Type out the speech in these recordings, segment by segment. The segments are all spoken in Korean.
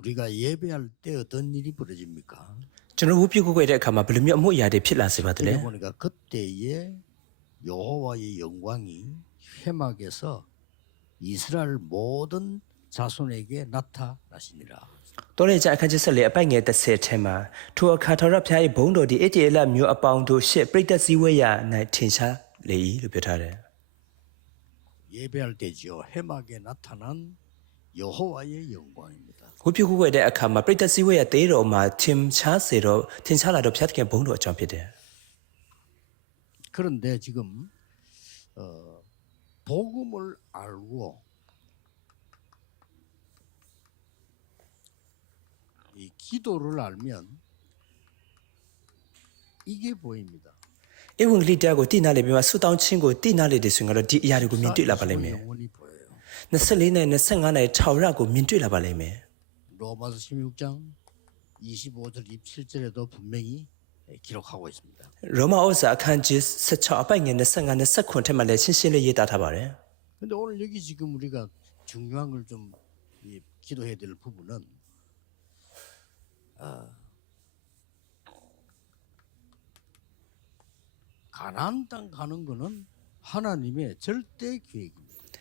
우리가 예배할 때 어떤 일이 벌어집니까? ကျွန်တော်ဝတ်ပြုကိုယ်တဲ့အခါမှာဘယ်လိုမျိုးအမှုအရာတွေဖြစ်လာစေပါသလဲ 그래 보니까 그때에 여호와의 영광이 회막에서 이스라엘 모든 자손에게 나타나시니라. တော်ရကြအခန်းကြီးဆက်လေအပိုက်ငယ်30ထဲမှာထိုအခါထောရဖျား၏ဘုံတော်ဒီအတေလမျိုးအပေါင်းတို့ရှေ့ပြိတ္တစည်းဝေးရ၌ထင်ရှားလေ၏လို့ပြောထားတယ် 예배할 때지요. 회막에 나타난 여호와의 영광입니다. ဝတ်ပြုကိုယ်တဲ့အခါမှာပြိတ္တစည်းဝေးရတေးတော်မှာထင်ရှားစေတော့ထင်ရှားလာတော့ဖျားသခင်ဘုံတော်အကြောင်းဖြစ်တယ် 그런데 지금 어, 복음을 알고 이 기도를 알면 이게 보입니다. ဧဝံဂေလိတရားကိုတည်နာလေပြီးမှဆုတောင်းခြင်းကိုတည်နာလေတယ်ဆိုရင်တော့ဒီအရာတွေကိုမြင်တွေ့လာပါလိမ့်မယ် 영원히 보여요. 24နဲ့25နဲ့6ရက်ကိုမြင်တွေ့လာပါလိမ့်မယ် 로마서 16장 25절 27절에도 분명히 예, 기록하고 있습니다. 로마서 아칸지 16장에는 성안의 세콘테 말에 신신을 이해다 말해. 근데 오늘 여기 지금 우리가 중요한 걸 좀 기도해야 될 부분은 어, 가나안 땅 가는 거는 하나님의 절대 계획입니다.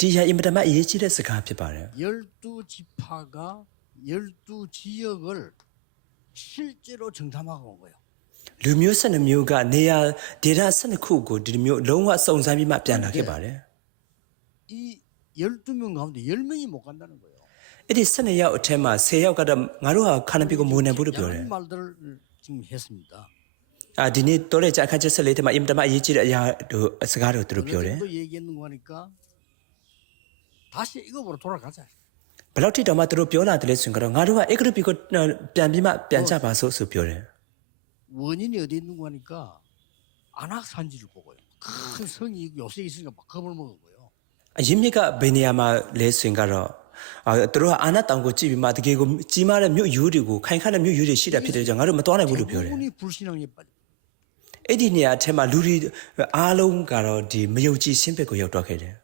ဒီအရာအင်မတန်မှအရေးကြီးတဲ့စကားဖြစ်ပါတယ် 열두 지파가 열두 지역을 실제로 정탐하고 온 거예요. လူမျိုး၁၂မျိုးကနေရာဒေတာ၁၂ခုကိုဒီလိုမျိုးလုံးဝစုံစမ်းပြီးမှပြန်လာခဲ့ပါတယ် 이 열두 명 가운데 열 명이 못 간다는 거예요. အဲ့ဒီ၁၂ယောက်အထက်မှာ၁၀ယောက်ကတော့ငါတို့ဟာခန္ဓာပြည်ကိုမဝင်နိုင်ဘူးလို့ပြောတယ် 이런 말들을 지금 했습니다. အာဒီနေ့တော်တဲ့ကြအခန်းချက်၁၄ထဲမှာအင်မတန်မှအရေးကြီးတဲ့အရာတို့စကားတို့သူတို့ 어느 ပြောတယ် 정도 얘기했는 거 하니까 다시 이거보로 돌아가자. ဘယ်လောက်ထိတောင်မှသူတို့ပြောလာတယ်လဲဆိုရင်ကတော့ငါတို့ကဧကရုပြည်ကိုပြန်ပြီးမှပြန်ကြပါစို့ဆိုပြောတယ် 원인이 어디 있는 거 하니까 안악 산지를 보고요. 큰 성이 요새 있으니까 막 겁을 먹은 거예요. အရင်မြစ်ကဘယ်နေရာမှာလဲဆိုရင်ကတော့အာသူတို့ကအာနာတောင်ကိုကြည့်ပြီးမှတကယ်ကိုကြီးမားတဲ့မြို့ယူတွေကိုခိုင်ခန့်တဲ့မြို့ယူတွေရှိတာဖြစ်တဲ့ကြောင့်ငါတို့မတော်နိုင်ဘူးလို့ပြောတယ် 대부분이 불신앙에 빠져. အဲ့ဒီနေရာအထက်မှာလူတွေအားလုံးကတော့ဒီမယုံကြည်ရှင်းဘက်ကိုရောက်တော့ခဲ့တယ်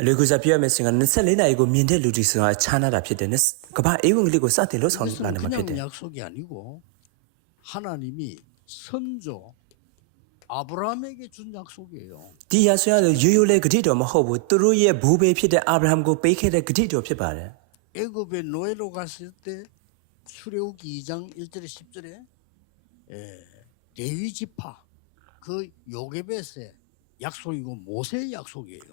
အလူကစားပြောရမယ်ဆိုရင်24နာရီကိုမြင်တဲ့လူတွေဆိုတာခြားနာတာဖြစ်တယ်ကဘာအေဝံဂေလိကိုစတင်လို့ဆောင်လာနေမှာဖြစ်တယ် 그냥 약속이 아니고 하나님이 선조 아브라함에게 준 약속이에요. ဒီရာဆွေရရိုးရိုးလေးဂတိတော်မဟုတ်ဘူးသူတို့ရဲ့ဘိုးဘေးဖြစ်တဲ့အာဗြဟံကိုပေးခဲ့တဲ့ဂတိတော်ဖြစ်ပါတယ် 애굽에 노예로 갔을 때 출애굽기 2장 1절에 10절에 에, 레위 지파 그 요게벳의 약속이고 모세의 약속이에요.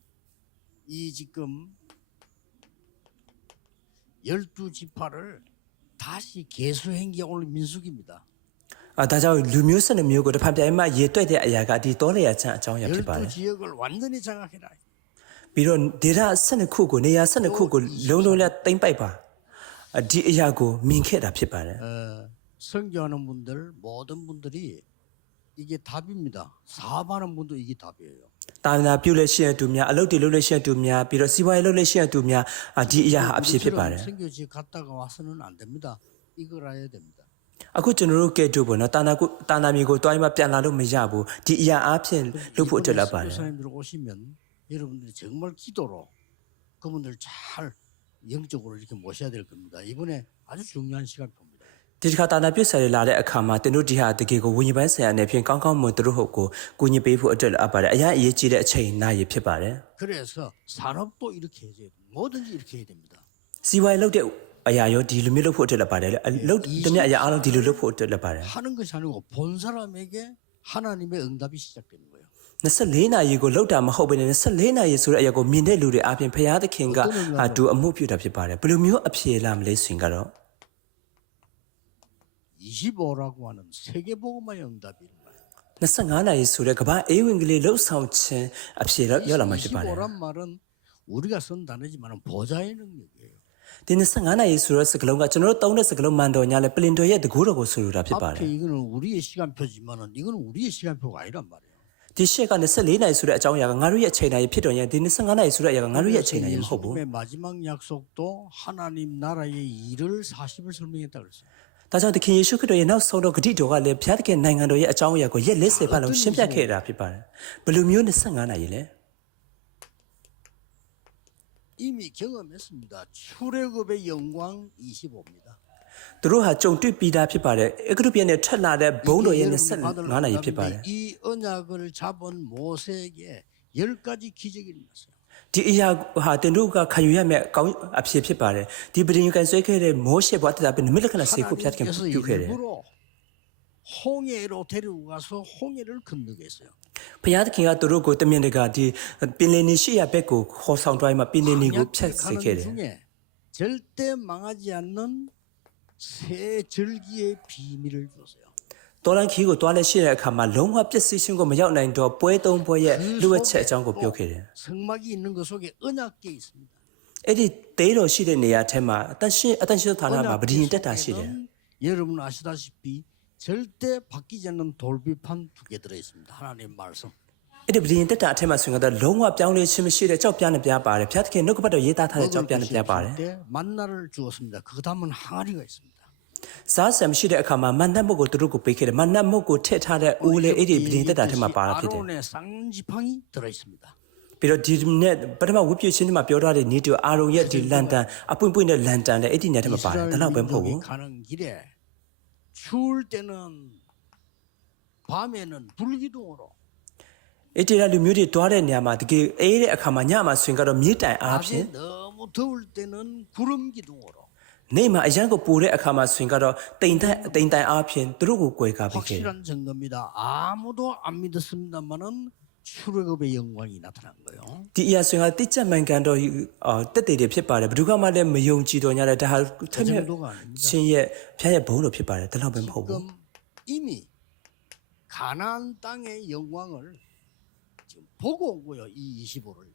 이 지금 열두 지파를 다시 개수행기가 오늘 민숙입니다. အဲဒါကြောင့်လူမျိုး12မျိုးကိုတစ်ဖန်ပြန်မှရေတွက်တဲ့အရာကဒီတော်လျာချမ်းအကြောင်းအရာဖြစ်ပါတ 열두 ယ် 지역을 완전히 장악해라. ပြီးတော့ဒေတာ12ခုကိုနေရာ12ခုကိုလုံးလုံးလက်သိမ့်ပိုက်ပါအဒီအရာကိုမြင်ခဲ့တာဖြစ်ပါတယ် 어, 성교하는 분들 모든 분들이 이게 답입니다. 사업하는 분도 이게 답이에요. တာဝနာပြုလက်ရှိတဲ့သူများအလုပ်တွေလုပ်လက်ရှိတဲ့သူများပြီးတော့စီးပွားရေးလုပ်လက်ရှိတဲ့သူများအဒီအရာဟာအဖြစ်ဖြစ်ပါတယ် 성교 지역 갔다가 와서는 안 됩니다. 이걸 알아야 됩니다. အခုကျွန်တော်တို့ကဲတို့ပေါ့နော်တာနာကိုတာနာမီကိုတွိုင်းမပြန်လာလို့မရဘူးဒီအရာအားဖြင့်လုပ်ဖို့အတွက်လည်းပါတယ် 선교사님들 오시면 여러분들이 정말 기도로 그분들 잘 영적으로 이렇게 모셔야 될 겁니다. 이번에 아주 중요한 시간표입니다. ဒီတစ်ခါတာနာပြစ်ဆယ်လာတဲ့အခါမှာတင်တို့ဒီဟာတကယ်ကိုဝิญဉ်ပိုင်းဆရာအနေဖြင့်ကောင်းကောင်းမွန်သူတို့ဟုတ်ကိုကိုညပေးဖို့အတွက်လည်းအပ်ပါတယ်အရင်အရေးကြီးတဲ့အချိန်နာရီဖြစ်ပါတယ် 그래서 산업도 이렇게 해줘야 돼요. 뭐든지 이렇게 해야 됩니다. စီဝိုင်းလုပ်တဲ့အရာရောဒီလိုမျိုးလုပ်ဖို့အတွက်လည်းပါတယ်အလုပ်တမအရာအားလုံးဒီလိုလုပ်ဖို့အတွက်လည်းပါတယ် 하는 것이 아니고 본 사람에게 하나님의 응답이 시작되는 거예요. 24နာရီကိုလောက်တာမဟုတ်ဘဲနဲ့24နာရီဆိုတဲ့အရာကိုမြင်တဲ့လူတွေအပြင်ဖရာသခင်ကအတူအမှုပြုတာဖြစ်ပါတယ်ဘယ်လိုမျိုးအဖြေလာမလဲဆိုရင်ကတော့ 25라고 하는 세계복음화의 응답이 있는 거예요. 25နာရီဆိုတဲ့ကမ္ဘာအေးဝင်ကလေးလှုပ်ဆောင်ခြင်းအဖြေရောက်လာမှဖြစ်ပါတယ် 25란 말은 우리가 쓴 단어지만 보좌의 능력이에요. ဒီ25နာရီဆိုတဲ့စကလုံးကကျွန်တော်တို့သုံးတဲ့စကလုံးမန်တော်ညာလဲပလင်တော်ရဲ့တကူတော်ကိုဆိုလိုတာဖြစ်ပါတ 앞에 ယ် 이거는 우리의 시간표지만은 이거는 우리의 시간표가 아니란 말이에요. ဒီရှက်က24နာရီဆိုတဲ့အကြောင်းအရာကငါတို့ရဲ့အချိန်တိုင်းဖြစ်တော်ရင်ဒီ25နာရီဆိုတဲ့အရာကငါတို့ရဲ့အချိန်တိုင်းမဟုတ်ဘူး 예수님의 마지막 약속도 하나님 나라의 일을 40을 설명했다 그랬어요. ဒါကြောင့်သခင်ယေရှုခရစ်တော်ရဲ့နောက်ဆုံးတော့ဂတိတော်ကလည်းဘုရားသခင်နိုင်ငံတော်ရဲ့အကြောင်းအရာကိုရက်လက်စေပါလုံးရှင်းပြခဲ့တာဖြစ်ပါတယ်ဘယ်လိုမျိုး25နာရီလဲ 이미 경험했습니다. 출애굽의 영광 25입니다. သူတို့ဟာကြုံတွေ့ပြီးသားဖြစ်ပါတယ်အဂရုပြန်နဲ့ထွက်လာတဲ့ဘုံတော်ရဲ့25နာရီဖြစ်ပါတယ် 이 언약을 잡은 모세에게 열 가지 기적이 일어났어요. ဒီအရာဟာတင်တို့ကခံယူရမယ့်အကောင်းအဖြစ်ဖြစ်ပါတယ်ဒီပဒင်ကန်ဆွဲခဲ့တဲ့မောရှေဘွားတတာပင်မိလခနာစေကိုဖျတ်ခင် 하나님께서 ပြုခဲ့တယ် 일부러 홍해로 데리고 가서 홍해를 건너게 했어요. ဘုရားသခင်ကသူတို့ကိုတမင်တကာဒီပင်လယ်နေရှိရဘက်ကိုခေါ်ဆောင်သွားမှပင်လယ်နေကိုဖျက်စေခဲ့တယ် 가는 중에 절대 망하지 않는 새 절기의 비밀을 줬어요. တော်လန်ခီကိုတွားလက်ရှိတဲ့အခါမှာလုံးဝပျက်စီးခြင်းကိုမရောက်နိုင်တော့ပွဲသုံးပွဲရဲ့လူဝက်ချက်အကြောင်းကိုပြောခဲ့တယ် 성막이 있는 것 속에 언약계 있습니다. အဲ့ဒီတေးတော်ရှိတဲ့နေရာထဲမှာအတန်ရှင်းအတန်ရှင်းဌာနမှာဗဒင်းတက်တာရှိတယ် 언약계는 여러분 아시다시피 절대 바뀌지 않는 돌비판 두 개 들어 있습니다. 하나님 말씀. အဲ့ဒီဗဒင်းတက်တာအထက်မှာဆိုရင်တော့လုံးဝပြောင်းလဲခြင်းမရှိတဲ့ကြောက်ပြားနဲ့ပြားပါတယ်ဘုရားသခင်နှုတ်ကပတ်တော်ရေးသားထားတဲ့ကြောက်ပြားနဲ့ပြားပါတယ် 때 만나를 주었습니다. 그 다음은 항아리가 있습니다. ။စားဆံမရှိတဲ့အခါမှာမန်နတ်မုတ်ကိုသူတို့ကိုပေးခဲ့တယ်။မန်နတ်မုတ်ကိုထည့်ထားတဲ့အိုးလေးအဲ့ဒီပြင်းသက်တာထဲမှာပါတာဖြစ်တယ်။ပြီးတော့ဒီနဲ့ပထမဝိပ္ပယရှင်ထဲမှာပြောထားတဲ့နေတူအာရုံရဲ့ဒီလန်တန်အပွင့်ပွင့်တဲ့လန်တန်တဲ့အဲ့ဒီနေရာထဲမှာပါတယ်။ဒါတော့ပဲမဟုတ်ဘူး။အဲ့ဒီလူမျိုးတွေတွားတဲ့နေရာမှာတကယ်အေးတဲ့အခါမှာညမှာဆွင်ကတော့မြေတိုင်အားဖြင့် နေမှာအရန်ကိုပူတဲ့အခါမှာဆွင်ကတော့တိမ်တိုင်တိမ်တိုင်အားဖြင့်သူတို့ကိုကြွယ်ကာပေးခဲ့တယ် 확실한 증거입니다. 아무도 안 믿었습니다만은 출애굽의 영광이 나타난 거예요. ဒီအရာဆွင်ကတိကျမှန်ကန်တော့အော်တက်တေတွေဖြစ်ပါတယ်ဘယ်သူကမှလည်းမယုံကြည်တော့ညာတဲ့ဒါဟာထက်မြက်ချင်းရဲ့ဖျားရဲ့ဘုံလို့ဖြစ်ပါတယ်ဒါတော့ပဲမဟုတ်ဘူး 지금 이미 가나안 땅의 영광을 지금 보고 온 거예요. 이 25를.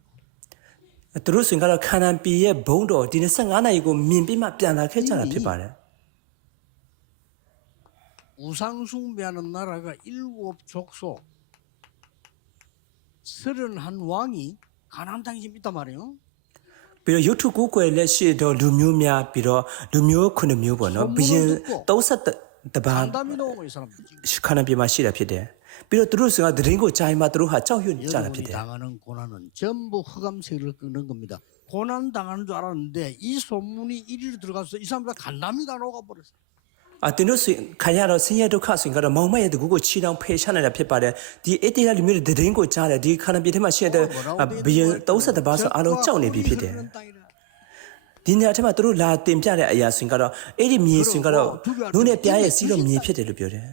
သူတို့ဆွင်ကတော့ခန္ဓာပီရဲ့ဘုံတော်ဒီ25နာရီကိုမြင်ပြီးမှပြန်လာခဲ့ကြတာဖြစ်ပါတယ် 우상 숭배하는 나라가 일곱 족속 서른한 왕이 가나안 땅에 지금 있단 말이에요. ပြီးတော့ရုပ်ထုကိုယ်ကွယ်လက်ရှိတော့လူမျိုးများပြီးတော့လူမျိုးခုနှစ်မျိုးပေါ့နော်ဘရင်30တပါး 간담이 나오고 이 사람들 지금. ခန္ဓာပြမှာရှိတာဖြစ်တယ် ပြီးတော့သူတို့ဆိုတာသတင်းကိုကြားရင်မှသူတို့ဟာကြောက်ရွံ့ကြတာဖြစ် 여러분이 တယ် 당하는 고난은 전부 흑암색을 끄는 겁니다. 고난 당하는 줄 알았는데 이 소문이 이리로 들어가서 이 사람들 간담이 다 녹아버렸어. အတင်းတို့ဆိုခံရတော့ဆင်းရဲဒုက္ခဆိုရင်ကတော့မောင်မရဲ့တကူကိုချီတောင်ဖေချနေတာဖြစ်ပါတယ်ဒီအတေးရလူမျိုးတွေသတင်းကိုကြားတယ်ဒီခန္ဓာပြထဲမှာရှိတဲ့ဘရင်30တပါးဆိုအလုံးကြောက်နေပြီဖြစ်တယ် ဒီနေရာထဲမှာသူတို့လာတင်ပြတဲ့အရာဆိုရင်ကတော့အဲ့ဒီမြေဆိုရင်ကတော့နုနဲ့ပြားရဲ့စီးတော့မြေဖြစ်တယ်လို့ပြောတယ်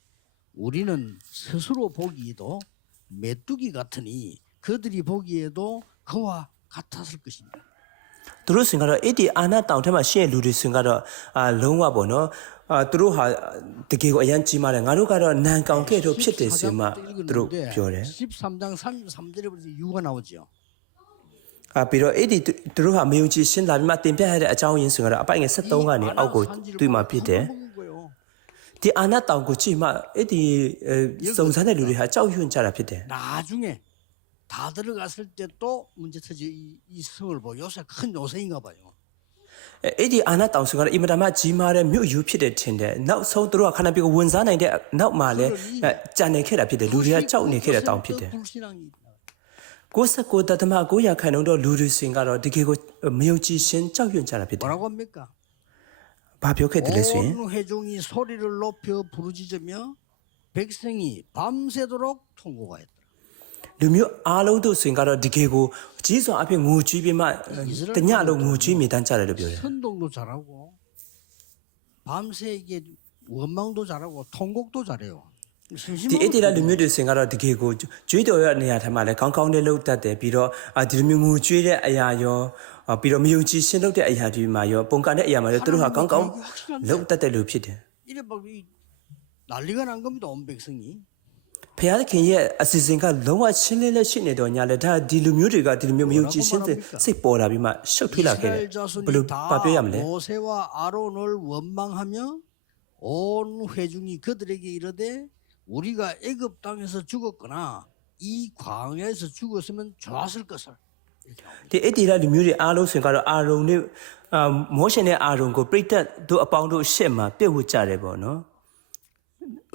우리는 스스로 보기에도 메뚜기 같으니 그들이 보기에도 그와 같았을 것입니다. သူတို့စင်ကတော့အဲ့ဒီအာနာတောင်ထဲမှာရှိတဲ့လူတွေစင်ကတော့အာလုံးဝပေါ့နော်အာသူတို့ဟာတကယ်ကိုအရန်ကြီးမားတယ်ငါတို့ကတော့နန်ကောင်ခဲ့တို့ဖြစ်တယ်ဆိုမှသူတို့ပြောတယ် 13장 33절에 보면 유가 나오죠. အာပြီးတော့အဲ့ဒီသူသူတို့ဟာမယုံကြည်ရှင်းလာပြီးမှတင်ပြရတဲ့အကြောင်းရင်းဆိုတော့အပိုင်ငယ်73ကနေအောက်ကိုတွေ့မှဖြစ်တယ် 디 안아 따온 거지 마 에디 성산에 루리하 짜우훈 잘 앞에 돼 나중에 다 들어갔을 때 또 문제 터지 이, 이 성을 보 요새 큰 요새인가 봐요. 에디 안아 따온 순간 이마다마 지마레 묘유 피데 텐데. 나우 성 들어와 가나비고 원산인데 나우 마레 짠네 캐라 피데. 루리하 짜우네 캐라 따온 피데. 99.9%야 가능도 루리 스윙가로 되게 묘지신 짜우훈 잘 앞에 돼 뭐라고 합니까? ဘာပြောခဲ့တယ်လဲဆိုရင် 온 회중이 소리를 높여 부르짖으며 백성이 밤새도록 통곡하였더라. လူမျိုးအားလုံးတို့စင်ကတော့တကယ်ကိုကြီးစွာအဖြစ်ငိုကြွေးပြီးမှတညလုံးငိုကြွေးမိတမ်းကြတယ်လို့ပြောတယ် 선동도 잘하고 밤새 이게 원망도 잘하고 통곡도 잘해요. ဒီအစ်တီလာလူမျိုးတွေစင်ကတော့တကယ်ကိုကျွေးတော်ရနေရာထဲမှာလည်းကောင်းကောင်းလေးလုပ်တတ်တယ်ပြီးတော့ဒီလူမျိုးငူကျွေးတဲ့အရာရောပြီးတော့မယုံကြည်ရှင်းလုပ်တဲ့အရာတွေမှာရောပုံကန်တဲ့အရာမှာလည်းသူတို့ဟာကောင်းကောင်းလုပ်တတ်တယ်လို့ဖြစ်တယ်။ဒါလီကရန်ကမတော်ဘက်စင်ကြီးဖျားသခင်ရဲ့အစီအစဉ်ကလုံးဝရှင်းလင်းလက်ရှိနေတော့ညာလေဒါဒီလူမျိုးတွေကဒီလူမျိုးမယုံကြည်ရှင်းတဲ့စိတ်ပေါ်လာပြီးမှရှုပ်ထွေးလာခဲ့တယ်ဘယ်လိုပါပြောရမလဲ။ဟောဆေဝါအာရိုနောလ်ဝမ်မန်ဟမ်ယောအွန်ဟေဂျူနီကဒရီဂီရတဲ့ 우리가 애굽 땅에서 죽었거나 이 광야에서 죽었으면 좋았을 것을. 이렇게 나옵니다. ဒီအဲ့ဒီလာလူမျိုးတွေအားလုံးဆိုရင်ကတော့အာရုံနဲ့အာမောရှင်နဲ့အာရုံကိုပြိတ္တတို့အပေါင်းတို့ရှေ့မှာပြည့်ဝကြတယ်ပေါ့နော်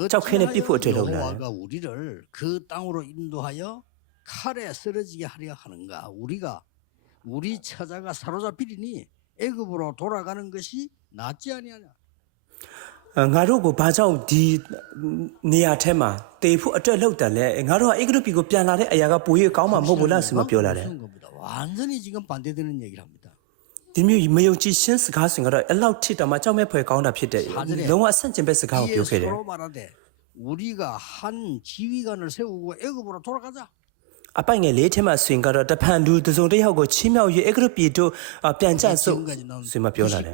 족해는 어찌하여 삐푸어 되려고 여호와가 우리를 그 땅으로 인도하여 칼에 쓰러지게 하려 하는가? 우리가 우리 처자가 사로잡히리니 애굽으로 돌아가는 것이 낫지 아니하냐? အာငါတို့ကိုဘာကြောင့်ဒီနေရာထဲမှာတေဖို့အတွက်လောက်တယ်လဲငါတို့ကအိဂရုပီကိုပြန်လာတဲ့အရာကပိုရကောင်းမှာမဟုတ်ဘူးလားဆိုမှပြောလာတယ် 무슨 겁니다. 완전히 지금 반대되는 얘기를 합니다. ဒီမျိုးမယုံကြည်ရှင်းစကားဆိုရင်ကတော့အဲ့လောက်ထိတောင်မှကြောက်မဲ့ဖွယ်ကောင်းတာဖြစ်တယ် 사절에 လုံးဝဆန့်ကျင်ဘက်စကားကို 이에 ပြောခဲ့တယ် 서로 말하되 우리가 한 지휘관을 세우고 애굽으로 돌아가자. အပိုင်ငယ်လေးထဲမှာဆိုရင်ကတော့တဖန်လူတစ်စုံတစ်ယောက်ကိုချီးမြှောက်ရေးအိဂရုပီတို့အာပြန်ကြဆုပ် 지금까지 나온 ဆိုမှပြောလာတယ်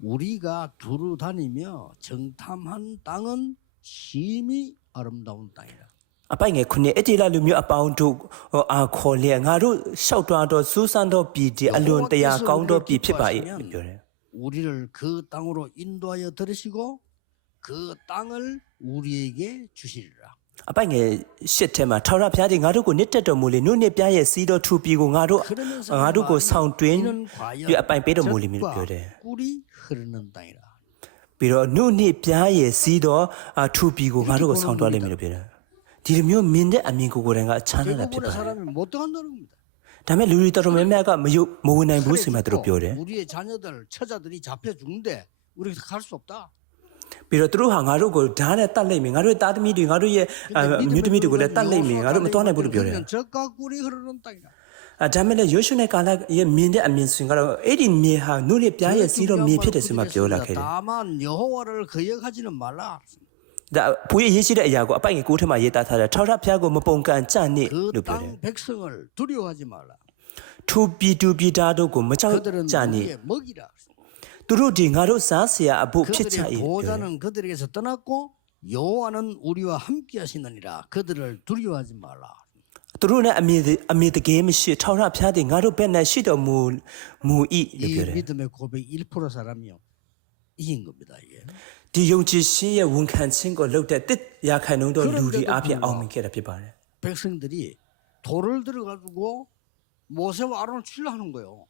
우리가 두루 다니며 정탐한 땅은 심히 아름다운 땅이라. အပိုင်ငယ်ခုနှစ်အတေလလူမျိုးအပေါင်းတို့ဟိုအာခေါ်လျက်ငါတို့ရှောက်တွားတော့စူးစမ်းတော့ပြည်ဒီအလွန်တရာကောင်းတော့ပြည်ဖြစ်ပါ၏လို့ပြောတယ် 우리를 그 땅으로 인도하여 들으시고 그 땅을 우리에게 주시리라. အပိုင်ငယ်ရှစ်ထဲမှာထာဝရဘုရားကြီးငါတို့ကိုနှစ်တက်တော်မူလေနုနှစ်ပြားရဲ့စီးတော်ထူပြီကိုငါတို့ငါတို့ကိုဆောင်တွင်းပြအပိုင်ပေးတော်မူလေလို့ပြောတယ်ပြီးတော့နုနှစ်ပြားရဲ့စီးတော်ထူပြီကိုငါတို့ကိုဆောင်တွားလိမ့်မယ်လို့ပြောတယ်ဒီလိုမျိုးမြင်တဲ့အမြင်ကိုယ်ကိုယ်တိုင်ကအခြားနာတာဖြစ်ပါတယ်ဒါမဲ့လူတွေတော်တော်များများကမယုတ်မဝင်နိုင်ဘူးဆိုမှသူတို့ပြောတယ် ပြီးတော့သူတို့ဟာငါတို့ကိုဓာတ်နဲ့တတ်လိုက်မယ်ငါတို့သားသမီးတွေငါတို့ရဲ့မြို့သမီးတွေကိုလည်းတတ်လိုက်မယ်ငါတို့မတော်နိုင်ဘူးလို့ပြောတယ်အဲဒါမဲ့လည်းယေရှုနဲ့ကာလရဲ့မြင်တဲ့အမြင်စဉ်ကတော့အဲ့ဒီမြေဟာနုရဲ့ပြားရဲ့စီးတော့မြေဖြစ်တယ်ဆိုမှပြောလာခဲ့တယ်။ဒါဘုရားရေးရှိတဲ့အရာကိုအပိုင်ကိုထဲမှာရေးသားထားတာထောက်ရဖျားကိုမပုံကန်ကြနှင့်လို့ပြောတယ်။သူပြည်သူပြည်သားတို့ကိုမကြောက်ကြနှင့် သူတို့ဒီငါတို့စားစရာအဖို့ဖြစ်ချ၏ 그들의 ပြောတယ် 보호자는 그들에게서 떠났고 여호와는 우리와 함께 하시느니라 그들을 두려워하지 말라 သူတို့နဲ့အမြင်သေအမြင်တကယ်မရှိထောက်ရဖျားတယ်ငါတို့ဘက်နဲ့ရှိတော်မူမူ၏လို့이 ပြောတယ် 믿음의 고백이 1% 사람이요 이긴 겁니다 이게 ဒီယုံကြည်ခြင်းရဲ့ဝန်ခံခြင်းကိုလုပ်တဲ့တစ်ရာခိုင်နှုန်းသောလူတွေအပြင်အောင်မြင်ခဲ့တာဖြစ်ပါတယ် 백성들이 돌을 들어가지고 모세와 아론을 치려 하는 거예요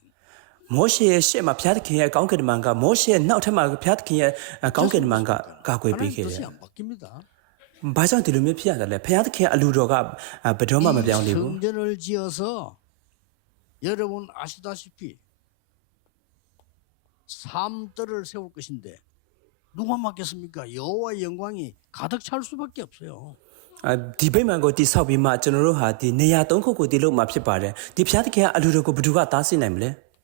မောရှေရဲ့ရှေ့မှာဖျားသခင်ရဲ့ကောင်းကင်တမန်ကမောရှေရဲ့နောက်ထပ်မှာဖျားသခင်ရဲ့ကောင်းကင်တမန်ကကာကွယ်ပေး 하나님 ခဲ့တယ် 뜻이 안 바뀝니다. ။ဘာကြောင့်ဒီလိုမျိုးဖြစ်ရတယ်လဲဖျားသခင်အလူတော်ကဘယ်တော့မှမပြောင်း 이 လဲဘူး 성전을 지어서 여러분 아시다시피 삼뜰을 세울 것인데 누가 맡겠습니까? 여호와의 영광이 가득 찰 수밖에 없어요. ။အဲဒီဗိမာန်ကိုတိဆောက်ပြီးမှကျွန်တော်တို့ဟာဒီနေရာသုံးခုကိုတည်လို့မှဖြစ်ပါတယ်။ဒီဖျားသခင်ကအလူတော်ကိုဘယ်သူကတားဆီးနိုင်မလဲ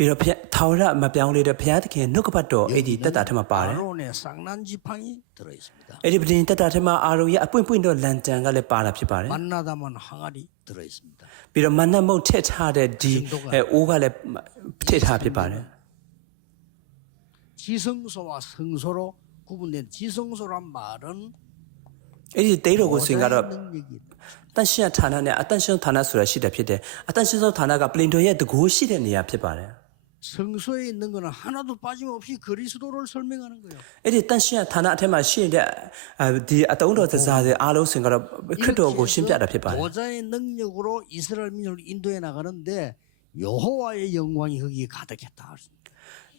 ပြီးတော့ဘုရားထာဝရမပြောင်းလဲတဲ့ဘုရားသခင်နှုတ်ကပတ်တော်အဲ့ဒီတက်တာထဲမှာပါတယ် 아론의 쌍난 지팡이 들어 있습니다. ။အဲ့ဒီပဋိညာဉ်တက်တာထဲမှာအာရုံရဲ့အပွင့်ပွင့်တော့လန်တန်ကလည်းပါတာဖြစ်ပါတယ် 만나다만 항아리 들어 있습니다. ။ပြီးတော့မနတ်မုတ်ထည့်ထားတဲ့ဒီအဲအိုးကလည်းထည့်ထားဖြစ်ပါတယ် 지성소와 성소로 구분된 지성소란 말은 ။အဲ့ဒီတဲတော်ကိုဆိုရင်ကတော့ 능력이 တန်ရှင်းဌာနနဲ့အတန်ရှင်းဌာနဆိုတာရှိတယ်ဖြစ်တယ်။အတန်ရှင်းသောဌာနကပလင်တော်ရဲ့တကိုးရှိတဲ့နေရာဖြစ်ပါတယ် 성소에 있는 거는 하나도 빠짐없이 그리스도를 설명하는 거예요. ။အဲ့ဒီတန်ရှင်းဌာနအထက်မှာရှိတဲ့ဒီအတုံးတော်သစားတဲ့အားလုံးဆိုရင်ကတော့ခရစ်တော်ကိုရှင်းပြတာဖြစ်ပါတယ် 보좌의 능력으로 이스라엘 민족을 인도해 나가는데 여호와의 영광이 거기에 가득했다.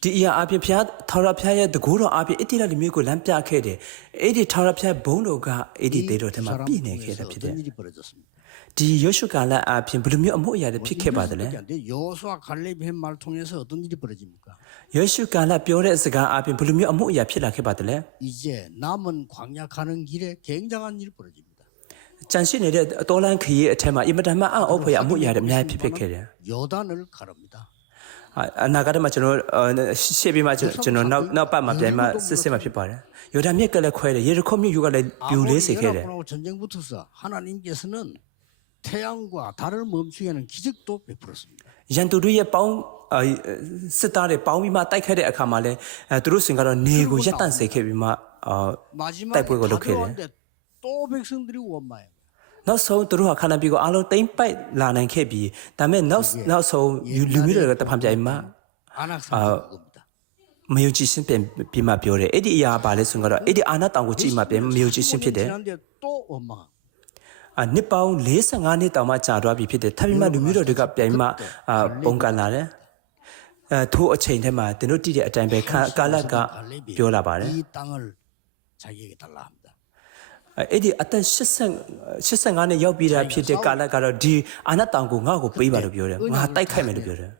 ဒီအရာအပြင်ဖျားထာဝရဖျားရဲ့တကိုးတော်အပြင်အတိလလမျိုးကိုလမ်းပြခဲ့တယ်။အဲ့ဒီထာဝရဖျားဘုန်းတော်ကအဲ့ဒီတဲတော်ထဲမှာပြည့်နေခဲ့တာဖြစ်တယ် 어떤 일이 벌어졌습니다. ။ ဒီယေရှုကာလအပြင်ဘယ်လိုမျိုးအမှုအရာတွေဖြစ်ခဲ့ပါသလဲ 여호수아 갈렙의 말 통해서 어떤 일이 벌어집니까? ။ယေရှုကာလပြောတဲ့စကားအပြင်ဘယ်လိုမျိုးအမှုအရာဖြစ်လာခဲ့ပါသလဲ 이제 남은 광야 가는 길에 굉장한 일이 벌어집니다. ။ကြံရှိနေတဲ့အတော်လန်းခရီးအထက်မှာအင်မတန်မှအံ့ဩဖွယ်အမှုအရာတွေအများကြီးဖြစ်ဖြစ်ခဲ့တယ် 요단을 가릅니다. ။အာအနာဂတ်မှာကျွန်တော်အာရှေ့ပြီးမှကျွန်ကျွန်တော်နောက်နောက်ပတ်မှာပြန်မှစစ်စစ်မှဖြစ်ပါတယ်။ယောဒာမြက်ကလည်းခွဲတယ်။ယေရခုမြို့ယူကလည်းပြူလေးစေခဲ့တယ် 아모리 연합군하고 전쟁 붙어서 하나님께서는 태양과 달을 멈추게 하는 기적도 베풀었습니다. ။ရန်သူတို့ရဲ့ပေါင်းအာစစ်သားတွေပေါင်းပြီးမှတိုက်ခိုက်တဲ့အခါမှာလည်းအဲသူတို့စင်ကတော့နေကိုရပ်တန့်စေခဲ့ပြီးမှအာ 마지막에 딱 보이고 다 이렇게 들어왔는데 또 백성들이 원마예요. နောက်ဆုံးသူတို့ဟာခန္ဓာပြကိုအားလုံးတိမ့်ပိုက်လာနိုင်ခဲ့ပြီးဒါပေမဲ့နောက်နောက်ဆုံးလူလူမျိုးတွေကတဖန်ပြိုင်မှ 안악산 겁니다. မယုံကြည်ခြင်းပြန်ပြီးမှပြောတယ်အဲ့ဒီအရာကဘာလဲဆိုတော့အဲ့ဒီအာနာတောင်ကိုကြည့်မှပြန်မယုံကြည်ခြင်းဖြစ်တယ် 지난데 또 원망. အာ နှစ်ပေါင်း45နှစ်တောင်မှကြာသွားပြီဖြစ်တယ်ထပ်ပြီးမှလူမျိုးတွေကပြန်မှအာပုံကန်လာတယ်အဲထိုအချိန်ထဲမှာတင်တို့တည်တဲ့အတိုင်းပဲခါကာလက 갈렙이 ပြောလာပါတယ် 이 땅을 자기에게 달라 합니다. အဲ့ဒီအသက်80 85နှစ်ရောက်ပြီးတာဖြစ်တဲ့ကာလကတော့ဒီအာနာတောင်ကိုငါ့ကိုပေးပါလို့ပြောတယ်ငါတိုက်ခိုက်မယ်လို့ပြောတယ်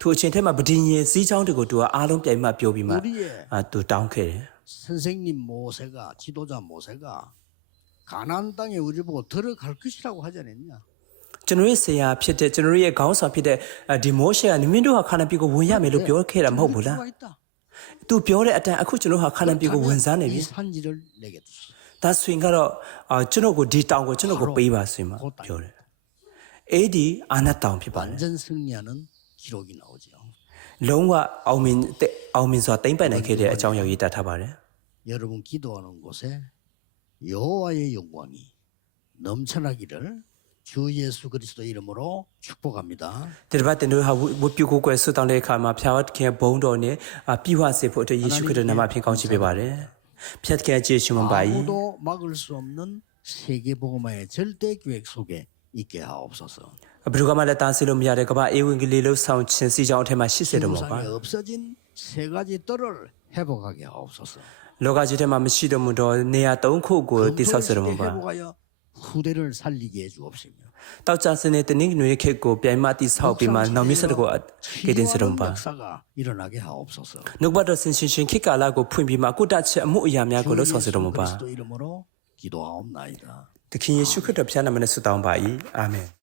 ထိုအချိန်ထဲမှာဗဒင်းရင်စည်းချောင်းတွေကိုသူကအားလုံးပြိုင်မှပြောပြီးမှအာသူတောင်းခဲ့တယ် 선생님 모세가 지도자 모세가 가나안 땅에 우리 보고 들어갈 것이라고 하지 않았냐? ကျွန်တော်ရဲ့ဆရာဖြစ်တဲ့ကျွန်တော်ရဲ့ခေါင်းဆောင်ဖြစ်တဲ့အာဒီမောရှေကနမင်းတို့ဟာခါနန်ပြည်ကိုဝင်ရမယ်လို့ပြောခဲ့တာမဟုတ်ဘူးလား 주가 있다. तू ပြောတဲ့အတိုင်းအခုကျွန်တော်ဟာခါနန်ပြည်ကိုဝင်စားနေ 이 ပြီ 산지를 내게 주소. ဒါဆိုရင်ကတော့အာကျွန်တော်ကိုဒီတောင်ကိုကျွန်တော်ကိုပေးပါဆိုရင်မပြောတယ်အဲ့ဒီအာနတ်တောင်ဖြစ်ပါတယ် 완전 승리하는 기록이 나오죠. လုံးဝအောင်မြင်တဲ့အောင်မြင်စွာတိမ့်ပတ်နိုင်ခဲ့တဲ့အကြောင်းအရာရေးတတ်ထားပါတယ် 여러분 기도하는 곳에 여호와의 영광이 넘쳐나기를 주 예수 그리스도 이름으로 축복합니다. ဒီတစ်ပတ်တင်တို့ဟာဝတ်ပြုကိုယ်ကွယ်ဆွတောင်းတဲ့အခါမှာဖျားဝတ်ခင်ဘုံတော်နဲ့အာပြည့်ဝစေဖို့အတွက်ယေရှုခရစ်တော်နာမဖြင့်ကောင်းချီးပေးပါတယ်ဖျက်ခင်ကျေးဇူးမပါ 이 아무도 막을 수 없는 세계 복음화의 절대 계획 속에 있게 하옵소서. ဘယ်သူကမှလည်းတားဆီးလို့မရတဲ့ကမ္ဘာအေဝံဂေလိလို့ဆောင်ခြင်းစီကြောင်းအထက်မှာရှိစေတော်မူပါ 지구상에 없어진 세 가지 뜰을 회복하게 하옵소서. လောကကြီးထဲမှာမရှိတော်မူသောနေရာ၃ခုကိုတိဆောက်စေတော်မူ 시대 ပါ 회복하여 후대를 살리게 해 주옵시며 တောက်ကြစနေတနင်္ဂနွေခေတ်ကိုပြိုင်မတိဆောက်ပြီးမှနောက်မြစ်ဆက်တကိုကေတင်စေတော်မူပါ 치유하는 역사가 일어나게 하옵소서. နှုတ်ဘတော်ဆင်ရှင်ရှင်ခေတ်ကာလကိုဖွင့်ပြီးမှကုတ္တချက်အမှုအရာများကိုလှုပ်ဆောင်စေတော်မူပါ 그리스도 이름으로 기도하옵나이다. သခင်ယေရှုခရစ်တော်ဖျားနာမနဲ့ဆုတောင်းပါ၏အာမင်